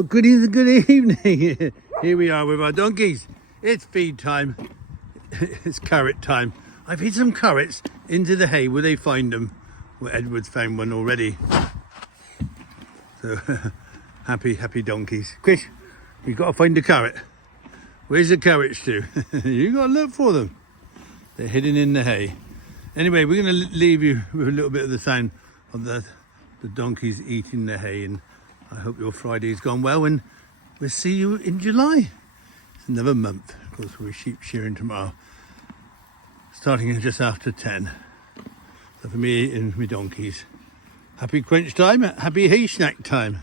Well, good evening. Here we are with our donkeys. It's feed time. It's carrot time. I've hid some carrots into the hay where they find them. Well, Edward's found one already. So happy donkeys. Chris, you've got to find the carrot. Where's the carrots to? You got to look for them. They're hidden in the hay. Anyway, we're going to leave you with a little bit of the sound of the donkeys eating the hay, and I hope your Friday's gone well, and we'll see you in July. It's another month. Of course, we're sheep shearing tomorrow, starting at just after 10. So for me and my donkeys, happy crunch time, happy hay snack time.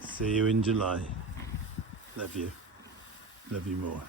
See you in July. Love you. Love you more.